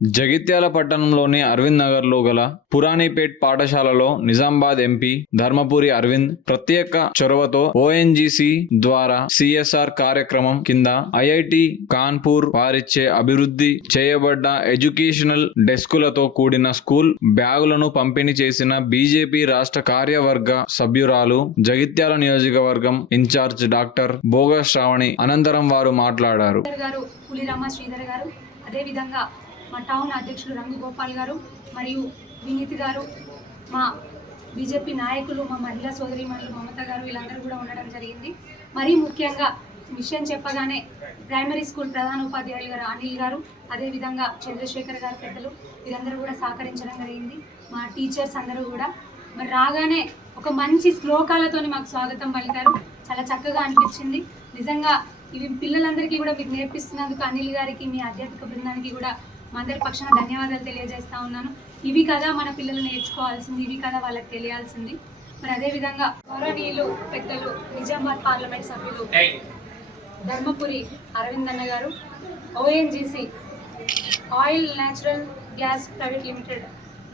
జగిత్యాల పట్టణంలోని అరవింద్ నగర్లో గల పురాణిపేట్ పాఠశాలలో నిజామాబాద్ ఎంపీ ధర్మపురి అరవింద్ ప్రత్యేక చొరవతో ఓఎన్జీసీ ద్వారా సిఎస్ఆర్ కార్యక్రమం కింద ఐఐటి కాన్పూర్ వారిచ్చే అభివృద్ధి చేయబడ్డ ఎడ్యుకేషనల్ డెస్కులతో కూడిన స్కూల్ బ్యాగులను పంపిణీ చేసిన బీజేపీ రాష్ట్ర కార్యవర్గ సభ్యురాలు జగిత్యాల నియోజకవర్గం ఇన్ఛార్జ్ డాక్టర్ భోగ శ్రావణి అనంతరం వారు మాట్లాడారు. అదేవిధంగా మా టౌన్ అధ్యక్షులు రంగు గోపాల్ గారు మరియు వినీత్ గారు, మా బీజేపీ నాయకులు, మా మహిళా సోదరీమణులు మమత గారు, వీళ్ళందరూ కూడా ఉండడం జరిగింది. మరీ ముఖ్యంగా విషయం చెప్పగానే ప్రైమరీ స్కూల్ ప్రధాన ఉపాధ్యాయులు గారు అనిల్ గారు, అదేవిధంగా చంద్రశేఖర్ గారు పెద్దలు వీరందరూ కూడా సహకరించడం జరిగింది. మా టీచర్స్ అందరూ కూడా మరి రాగానే ఒక మంచి శ్లోకాలతోని మాకు స్వాగతం పలికారు. చాలా చక్కగా అనిపించింది. నిజంగా ఇవి పిల్లలందరికీ కూడా మీకు నేర్పిస్తున్నందుకు అనిల్ గారికి, మీ అధ్యాపక బృందానికి కూడా మా అందరి పక్షాన ధన్యవాదాలు తెలియజేస్తా ఉన్నాను. ఇవి కదా మన పిల్లలు నేర్చుకోవాల్సింది, ఇవి కదా వాళ్ళకి తెలియాల్సింది. మరి అదేవిధంగా గౌరవనీయులు పెద్దలు నిజామాబాద్ పార్లమెంట్ సభ్యులు ధర్మపురి అరవింద్ అన్న గారు ONGC oil natural gas private limited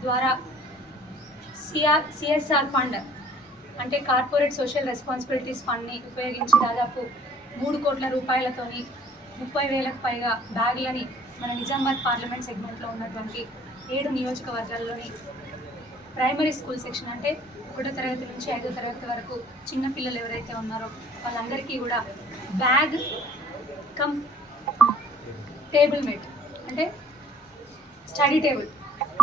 ద్వారా సిఎస్ఆర్ ఫండ్ అంటే కార్పొరేట్ సోషల్ రెస్పాన్సిబిలిటీస్ ఫండ్ని ఉపయోగించి దాదాపు 3 కోట్ల రూపాయలతోని 30,000కు పైగా బ్యాగులని మన నిజామాబాద్ పార్లమెంట్ సెగ్మెంట్లో ఉన్నటువంటి 7 నియోజకవర్గాల్లోని ప్రైమరీ స్కూల్ సెక్షన్ అంటే 1వ తరగతి నుంచి 5వ తరగతి వరకు చిన్న పిల్లలు ఎవరైతే ఉన్నారో వాళ్ళందరికీ కూడా బ్యాగ్ కమ్ టేబుల్ మేట్ అంటే స్టడీ టేబుల్,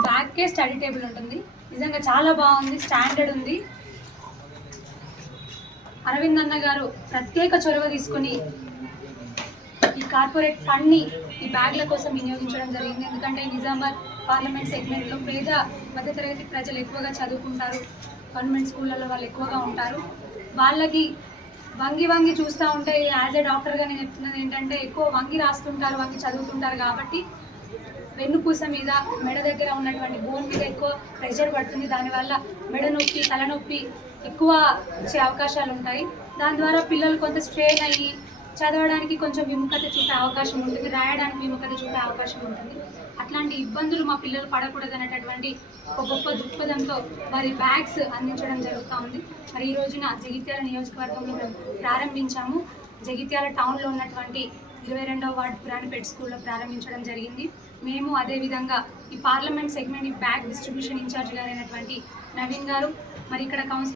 బ్యాగ్కే స్టడీ టేబుల్ ఉంటుంది. నిజంగా చాలా బాగుంది, స్టాండర్డ్ ఉంది. అరవింద్ అన్న గారు ప్రత్యేక చొరవ తీసుకొని ఈ కార్పొరేట్ ఫండ్ని ఈ బ్యాగ్ల కోసం వినియోగించడం జరిగింది. ఎందుకంటే నిజామాబాద్ పార్లమెంట్ సెగ్మెంట్లో పేద మధ్యతరగతి ప్రజలు ఎక్కువగా చదువుకుంటారు, గవర్నమెంట్ స్కూళ్ళలో వాళ్ళు ఎక్కువగా ఉంటారు. వాళ్ళకి వంగి చూస్తూ ఉంటే యాజ్ ఏ డాక్టర్గా నేను చెప్తున్నది ఏంటంటే ఎక్కువ వంగి రాస్తుంటారు, వంగి చదువుతుంటారు. కాబట్టి వెన్నుపూస మీద, మెడ దగ్గర ఉన్నటువంటి బోన్ మీద ఎక్కువ ప్రెషర్ పడుతుంది. దానివల్ల మెడ నొప్పి, తలనొప్పి ఎక్కువ వచ్చే అవకాశాలు ఉంటాయి. దాని ద్వారా పిల్లలు కొంత స్ట్రెయిన్ అయ్యి చదవడానికి కొంచెం విముఖత చూపే అవకాశం ఉంటుంది, రాయడానికి విముఖత చూపే అవకాశం ఉంటుంది. అట్లాంటి ఇబ్బందులు మా పిల్లలు పడకూడదు అనేటటువంటి ఒక గొప్ప దృక్పథంతో వారి బ్యాగ్స్ అందించడం జరుగుతూ ఉంది. మరి ఈ రోజున జగిత్యాల నియోజకవర్గంలో మేము ప్రారంభించాము. జగిత్యాల టౌన్లో ఉన్నటువంటి 22వ వార్డు పురాణిపేట్ స్కూల్లో ప్రారంభించడం జరిగింది. మేము అదేవిధంగా ఈ parliament segment bag distribution incharge గారైనటువంటి నవీన్ గారు, మరి ఇక్కడ కౌన్సిలర్